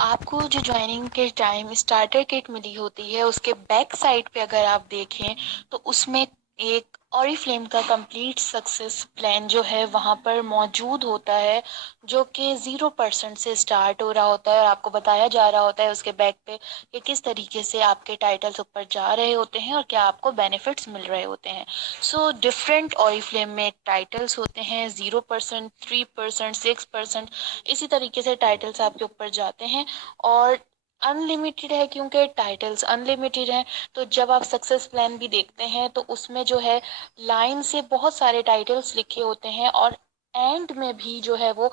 आपको जो ज्वाइनिंग के टाइम स्टार्टर किट मिली होती है उसके बैक साइड पे अगर आप देखें तो उसमें एक ऑरिफ्लेम का कंप्लीट सक्सेस प्लान जो है वहाँ पर मौजूद होता है, जो कि 0% से स्टार्ट हो रहा होता है और आपको बताया जा रहा होता है उसके बैक पे कि किस तरीके से आपके टाइटल्स ऊपर जा रहे होते हैं और क्या आपको बेनिफिट्स मिल रहे होते हैं। सो डिफरेंट ऑरिफ्लेम में टाइटल्स होते हैं 0%, 3%, 6%, इसी तरीके से टाइटल्स आपके ऊपर जाते हैं। और अनलिमिटेड है, क्योंकि टाइटल्स अनलिमिटेड हैं। तो जब आप सक्सेस प्लान भी देखते हैं तो उसमें जो है लाइन से बहुत सारे टाइटल्स लिखे होते हैं और एंड में भी जो है वो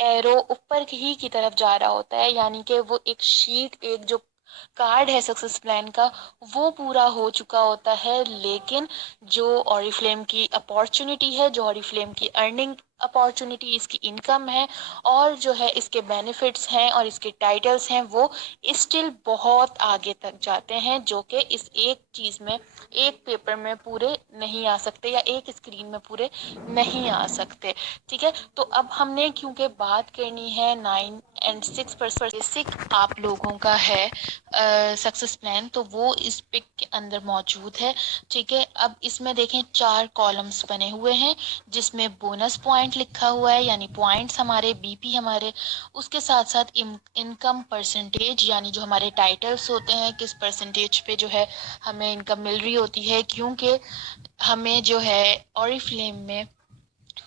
एरो ऊपर ही की तरफ जा रहा होता है, यानी कि वो एक शीट, एक जो कार्ड है सक्सेस प्लान का, वो पूरा हो चुका होता है। लेकिन जो ऑरिफ्लेम की अपॉर्चुनिटी है, जो ऑरिफ्लेम की अर्निंग अपॉर्चुनिटी, इसकी इनकम है और जो है इसके बेनिफिट्स हैं और इसके टाइटल्स हैं, वो स्टिल बहुत आगे तक जाते हैं, जो कि इस एक चीज में, एक पेपर में पूरे नहीं आ सकते या एक स्क्रीन में पूरे नहीं आ सकते। ठीक है, तो अब हमने क्योंकि बात करनी है 9 और 6% बेसिक आप लोगों का है सक्सेस प्लान, तो वो इस पिक के अंदर मौजूद है। ठीक है, अब इसमें देखें 4 कॉलम्स बने हुए हैं जिसमें बोनस पॉइंट लिखा हुआ है, यानी पॉइंट्स हमारे, बीपी हमारे, उसके साथ साथ इनकम परसेंटेज, यानी जो हमारे टाइटल्स होते हैं किस परसेंटेज पे जो है हमें इनकम मिल रही होती है, क्योंकि हमें जो है ऑरिफ्लेम में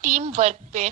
टीम वर्क पे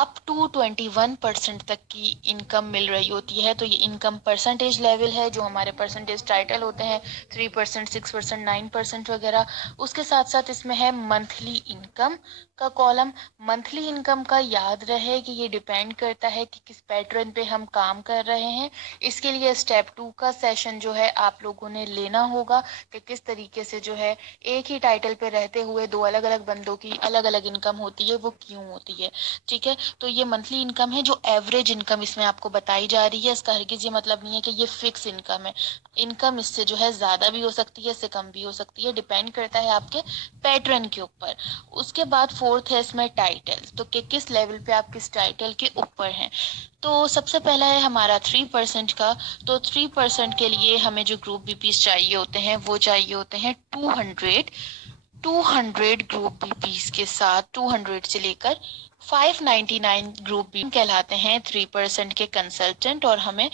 अप टू 21% तक की इनकम मिल रही होती है। तो ये इनकम परसेंटेज लेवल है, जो हमारे परसेंटेज टाइटल होते हैं 3%, 6%, 9% वगैरह। उसके साथ साथ इसमें है मंथली इनकम का कॉलम। मंथली इनकम का याद रहे कि ये डिपेंड करता है कि किस पैटर्न पे हम काम कर रहे हैं। इसके लिए स्टेप 2 का सेशन जो है आप लोगों ने लेना होगा कि किस तरीके से जो है एक ही टाइटल पे रहते हुए दो अलग अलग बंदों की अलग अलग इनकम होती है, वो क्यों होती है। ठीक है, तो ये मंथली इनकम है, जो एवरेज इनकम इसमें आपको बताई जा रही है। इसका हरगिज ये मतलब नहीं है कि ये फिक्स इनकम है। इनकम इससे जो है ज्यादा भी हो सकती है, इससे कम भी हो सकती है, डिपेंड करता है आपके पैटर्न के ऊपर। उसके बाद फोर्थ है इसमें टाइटल, तो कि किस लेवल पे आप किस टाइटल के ऊपर हैं। तो सबसे पहला है हमारा 3% का। तो 3% के लिए हमें जो ग्रुप बीपीस चाहिए होते हैं वो चाहिए होते हैं 200 ग्रुप बीपीस के साथ 200 से लेकर 599 ग्रुप बी कहलाते हैं 3% के कंसल्टेंट। और हमें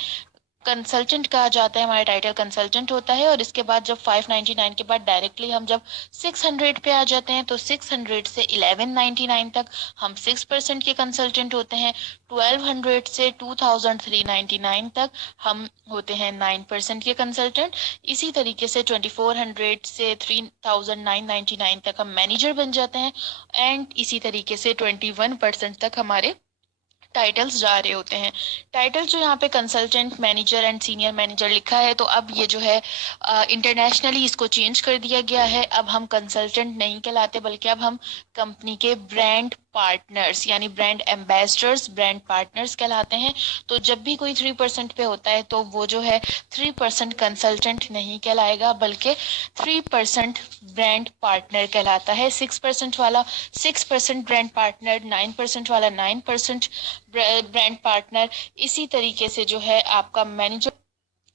कंसल्टेंट कहा जाता है, हमारा टाइटल कंसल्टेंट होता है। और इसके बाद जब 599 के बाद डायरेक्टली हम जब 600 पे आ जाते हैं तो 600 से 1199 तक हम 6% के कंसल्टेंट होते हैं। 1200 से 2399 तक हम होते हैं 9% के कंसल्टेंट। इसी तरीके से 2400 से 3999 तक हम मैनेजर बन जाते हैं। एंड इसी तरीके से 21% तक हमारे टाइटल्स जा रहे होते हैं। टाइटल जो यहाँ पे consultant, manager and senior manager लिखा है, तो अब ये जो है इंटरनेशनली इसको चेंज कर दिया गया है। अब हम कंसल्टेंट नहीं कहलाते, बल्कि अब हम कंपनी के ब्रांड पार्टनर्स यानी ब्रांड एम्बेसडर्स, ब्रांड पार्टनर्स कहलाते हैं। तो जब भी कोई 3% पे होता है तो वो जो है 3% कंसल्टेंट नहीं कहलाएगा, बल्कि 3% ब्रांड पार्टनर कहलाता है। 6% वाला 6% ब्रांड पार्टनर, 9% वाला 9% ब्रांड पार्टनर। इसी तरीके से जो है आपका मैनेजर,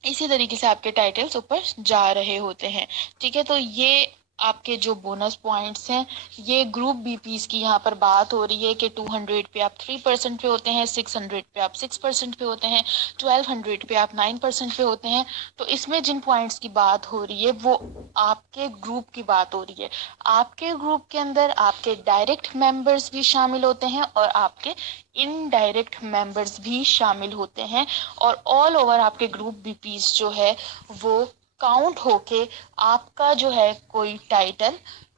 इसी तरीके से आपके टाइटल्स ऊपर जा रहे होते हैं। ठीक है, तो ये आपके जो बोनस पॉइंट्स हैं, ये ग्रुप बीपीस की यहाँ पर बात हो रही है कि 200 पे आप 3% पे होते हैं, 600 पे आप 6% पे होते हैं, 1200 पे आप 9% पे होते हैं। तो इसमें जिन पॉइंट्स की बात हो रही है वो आपके ग्रुप की बात हो रही है। आपके ग्रुप के अंदर आपके डायरेक्ट मेंबर्स भी शामिल होते हैं और आपके इनडायरेक्ट मेंबर्स भी शामिल होते हैं। और ऑल ओवर आपके ग्रुप बीपीस जो है वो काउंट होके आपका जो है कोई टाइटल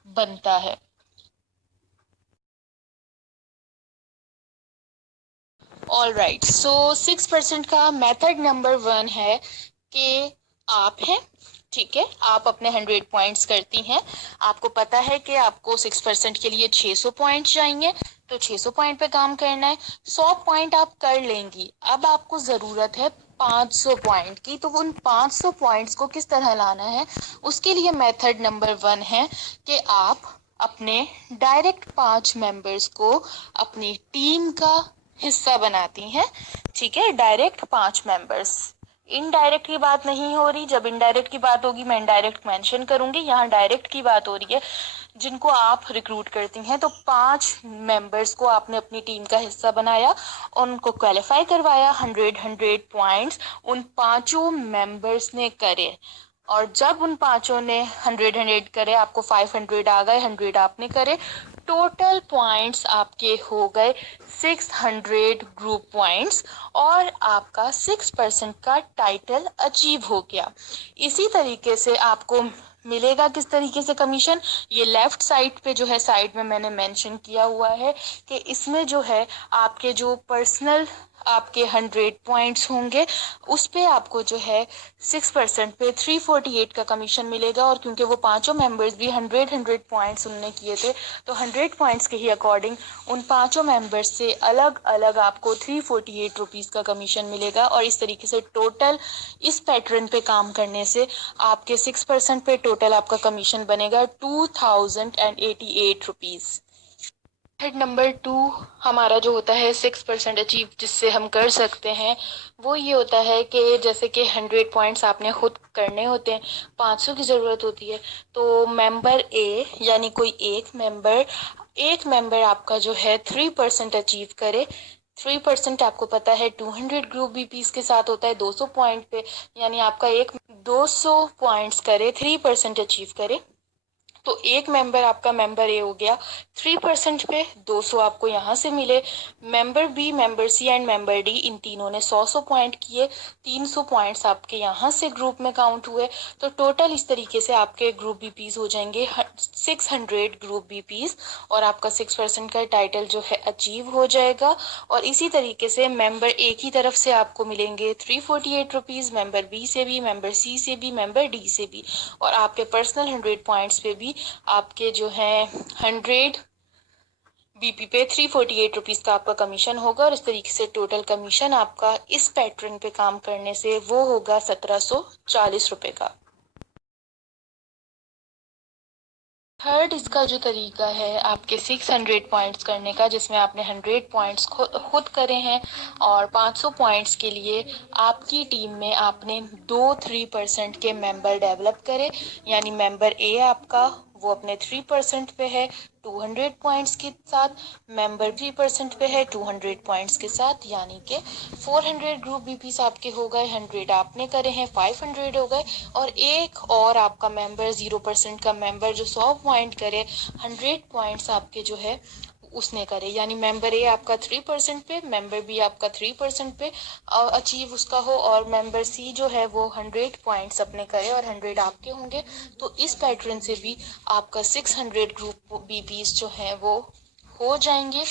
बनता है। ऑल राइट, सो 6% का मेथड नंबर 1 है कि आप हैं। ठीक है, आप अपने 100 पॉइंट्स करती हैं। आपको पता है कि आपको 6% के लिए 600 पॉइंट चाहिए, तो 600 पॉइंट पे काम करना है। 100 पॉइंट आप कर लेंगी, अब आपको जरूरत है 500 पॉइंट की। तो उन 500 पॉइंट्स को किस तरह लाना है, उसके लिए मेथड नंबर 1 है कि आप अपने डायरेक्ट 5 मेंबर्स को अपनी टीम का हिस्सा बनाती हैं। ठीक है, डायरेक्ट 5 मेंबर्स, इनडायरेक्ट की बात नहीं हो रही, जब इनडायरेक्ट की बात होगी मैं इनडायरेक्ट मेंशन करूंगी, यहाँ डायरेक्ट की बात हो रही है। जिनको आप रिक्रूट करती हैं, तो 5 मेंबर्स को आपने अपनी टीम का हिस्सा बनाया और उनको क्वालिफाई करवाया, 100 पॉइंट्स उन 5 मेंबर्स ने करे, और जब उन 5 ने 100 करे, आपको 500 आ गए, 100 आपने करे, टोटल पॉइंट्स आपके हो गए 600 ग्रुप पॉइंट्स, और आपका 6% का टाइटल अचीव हो गया। इसी तरीके से आपको मिलेगा किस तरीके से कमीशन, ये लेफ्ट साइड पे जो है, साइड में मैंने मेंशन किया हुआ है कि इसमें जो है आपके जो पर्सनल आपके 100 पॉइंट्स होंगे, उस पे आपको जो है 6% पे 348 का कमीशन मिलेगा। और क्योंकि वो 5 मेंबर्स भी 100 पॉइंट्स उनने किए थे, तो 100 पॉइंट्स के ही अकॉर्डिंग उन 5 मेंबर्स से अलग अलग आपको 348 रुपीज़ का कमीशन मिलेगा। और इस तरीके से टोटल इस पैटर्न पे काम करने से आपके 6% पे टोटल आपका कमीशन बनेगा 2088 रुपीज़। हेड नंबर 2 हमारा जो होता है 6% अचीव जिससे हम कर सकते हैं, वो ये होता है कि जैसे कि 100 पॉइंट्स आपने खुद करने होते हैं, 500 की ज़रूरत होती है, तो मेंबर ए यानी कोई एक मेंबर आपका जो है 3% अचीव करे। 3% आपको पता है 200 ग्रुप बीपीस के साथ होता है 200 पॉइंट पे, यानी आपका एक 200 पॉइंट्स करे, 3% अचीव करे, तो एक मेंबर आपका मेंबर ए हो गया 3% पे 200 आपको यहाँ से मिले। Member B, member C and member D, इन तीनों ने 100 पॉइंट किए, 300 पॉइंट्स आपके यहाँ से ग्रुप में काउंट हुए, तो टोटल इस तरीके से आपके ग्रुप बीपीज हो जाएंगे 600 ग्रुप बीपीज, और आपका 6% का टाइटल जो है अचीव हो जाएगा। और इसी तरीके से मेंबर ए की तरफ से आपको मिलेंगे 348 रुपीज़, मेंबर बी से भी, मेंबर सी से भी, मेंबर डी से भी, और आपके पर्सनल 100 पॉइंट्स पे भी आपके जो है 100 बीपी पे 348 रुपीज़ का आपका कमीशन होगा। और इस तरीके से टोटल कमीशन आपका इस पैटर्न पे काम करने से वो होगा 1740 रुपये का। थर्ड इसका जो तरीका है आपके 600 पॉइंट्स करने का, जिसमें आपने 100 पॉइंट्स खुद करे हैं, और 500 पॉइंट्स के लिए आपकी टीम में आपने 2-3% के मेंबर डेवलप करे, यानी मेंबर ए आपका वो अपने 3% पे है 200 पॉइंट्स के साथ, मेंबर 3% पे है 200 पॉइंट्स के साथ, यानी कि 400 ग्रुप बीपीस आपके हो गए, 100 आपने करे हैं, 500 हो गए, और एक और आपका मेंबर 0% का मेंबर जो 100 पॉइंट करे, 100 पॉइंट्स आपके जो है उसने करे, यानी मेंबर ए आपका 3% पे, मेंबर बी आपका 3% पे अचीव उसका हो, और मेंबर सी जो है वो 100 पॉइंट्स अपने करे और 100 आपके होंगे, तो इस पैटर्न से भी आपका 600 ग्रुप बीपीस जो है वो हो जाएंगे।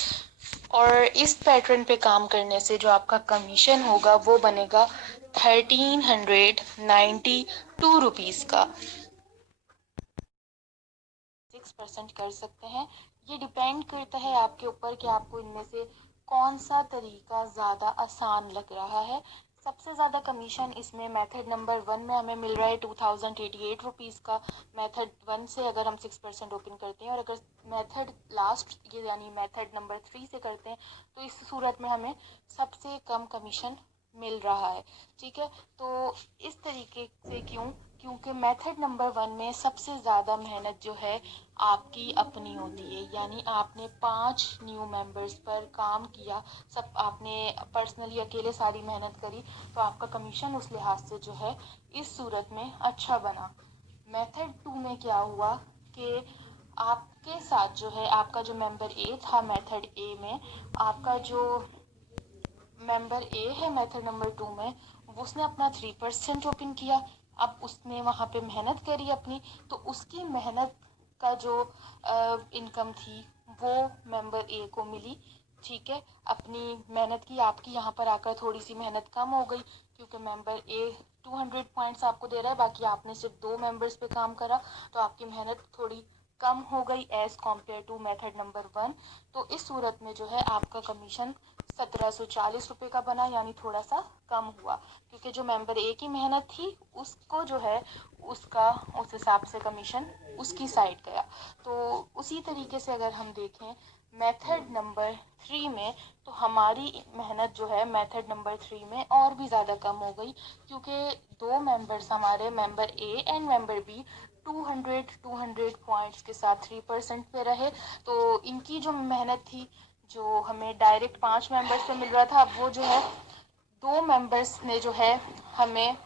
और इस पैटर्न पे काम करने से जो आपका कमीशन होगा वो बनेगा 1392 रुपीज़ का। 6% कर सकते हैं, ये डिपेंड करता है आपके ऊपर कि आपको इनमें से कौन सा तरीका ज़्यादा आसान लग रहा है। सबसे ज़्यादा कमीशन इसमें मेथड नंबर 1 में हमें मिल रहा है 2088 रुपीज़ का। मेथड 1 से अगर हम 6% ओपन करते हैं, और अगर मेथड लास्ट ये यानी मेथड नंबर 3 से करते हैं, तो इस सूरत में हमें सबसे कम कमीशन मिल रहा है। ठीक है, तो इस तरीके से क्योंकि मेथड नंबर 1 में सबसे ज़्यादा मेहनत जो है आपकी अपनी होती है, यानी आपने 5 न्यू मेंबर्स पर काम किया, सब आपने पर्सनली अकेले सारी मेहनत करी, तो आपका कमीशन उस लिहाज से जो है इस सूरत में अच्छा बना। मेथड 2 में क्या हुआ कि आपके साथ जो है आपका जो मेंबर ए था मेथड ए में, आपका जो मेंबर ए है मेथड नंबर 2 में, उसने अपना 3% ओपन किया। अब उसने वहाँ पे मेहनत करी अपनी, तो उसकी मेहनत का जो इनकम थी वो मेंबर ए को मिली। ठीक है, अपनी मेहनत की, आपकी यहाँ पर आकर थोड़ी सी मेहनत कम हो गई, क्योंकि मेंबर ए 200 पॉइंट्स आपको दे रहा है, बाकी आपने सिर्फ 2 मेंबर्स पे काम करा, तो आपकी मेहनत थोड़ी कम हो गई as compared to method number 1। तो इस सूरत में जो है आपका कमीशन 1740 रुपये का बना, यानी थोड़ा सा कम हुआ, क्योंकि जो मेंबर ए की मेहनत थी उसको जो है उसका उस हिसाब से कमीशन उसकी साइड गया। तो उसी तरीके से अगर हम देखें मेथड नंबर 3 में तो हमारी मेहनत जो है मेथड नंबर 3 में और भी ज़्यादा कम हो गई, क्योंकि दो मेंबर्स हमारे, member A and member B, 200 points के साथ 3% पे रहे। तो इनकी जो मेहनत थी, जो हमें डायरेक्ट 5 मेंबर्स से मिल रहा था, अब वो जो है दो मेंबर्स ने जो है हमें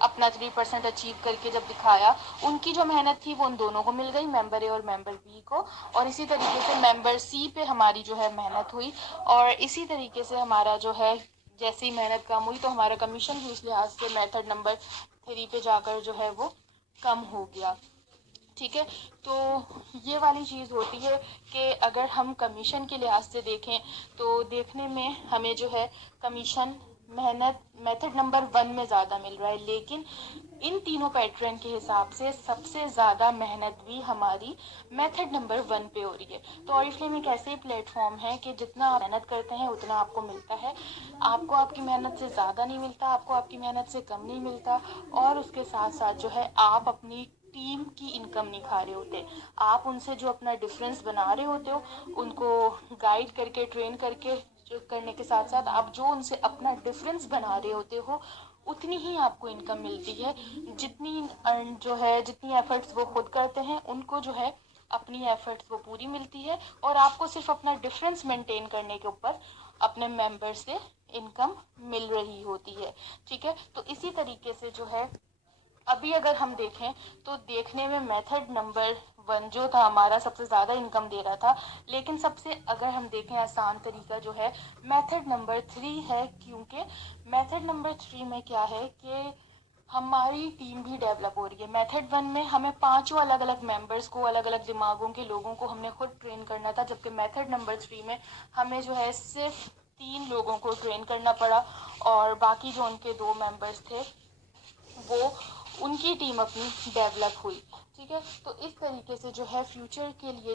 अपना 3% अचीव करके जब दिखाया, उनकी जो मेहनत थी वो उन दोनों को मिल गई, मेंबर ए और मेंबर बी को। और इसी तरीके से मेंबर सी पे हमारी जो है मेहनत हुई, और इसी तरीके से हमारा जो है जैसे ही मेहनत कम हुई तो हमारा कमीशन भी उस लिहाज से मेथड नंबर 3 पे जाकर जो है वो कम हो गया। ठीक है, तो ये वाली चीज़ होती है कि अगर हम कमीशन के लिहाज से देखें तो देखने में हमें जो है कमीशन मेहनत मेथड नंबर 1 में ज़्यादा मिल रहा है, लेकिन इन तीनों पैटर्न के हिसाब से सबसे ज़्यादा मेहनत भी हमारी मेथड नंबर 1 पे हो रही है। तो ऑरिफ्लेम एक ऐसे प्लेटफॉर्म है कि जितना आप मेहनत करते हैं उतना आपको मिलता है, आपको आपकी मेहनत से ज़्यादा नहीं मिलता, आपको आपकी मेहनत से कम नहीं मिलता, और उसके साथ साथ जो है आप अपनी टीम की इनकम नहीं खा रहे होते, आप उनसे जो अपना डिफरेंस बना रहे होते हो, उनको गाइड करके ट्रेन करके करने के साथ साथ आप जो उनसे अपना डिफरेंस बना रहे होते हो, उतनी ही आपको इनकम मिलती है। जितनी जो है जितनी एफर्ट्स वो खुद करते हैं उनको जो है अपनी एफर्ट्स वो पूरी मिलती है, और आपको सिर्फ अपना डिफरेंस मेंटेन करने के ऊपर अपने मेंबर से इनकम मिल रही होती है। ठीक है, तो इसी तरीके से जो है अभी अगर हम देखें तो देखने में मेथड नंबर 1 जो था हमारा सबसे ज़्यादा इनकम दे रहा था, लेकिन सबसे अगर हम देखें आसान तरीका जो है मेथड नंबर 3 है, क्योंकि मेथड नंबर 3 में क्या है कि हमारी टीम भी डेवलप हो रही है। मेथड 1 में हमें पांचों अलग अलग मेंबर्स को, अलग अलग दिमागों के लोगों को हमने खुद ट्रेन करना था, जबकि मेथड नंबर 3 में हमें जो है सिर्फ 3 लोगों को ट्रेन करना पड़ा, और बाकी जो उनके 2 मेंबर्स थे वो उनकी टीम अपनी डेवलप हुई। ठीक है, तो इस तरीके से जो है फ्यूचर के लिए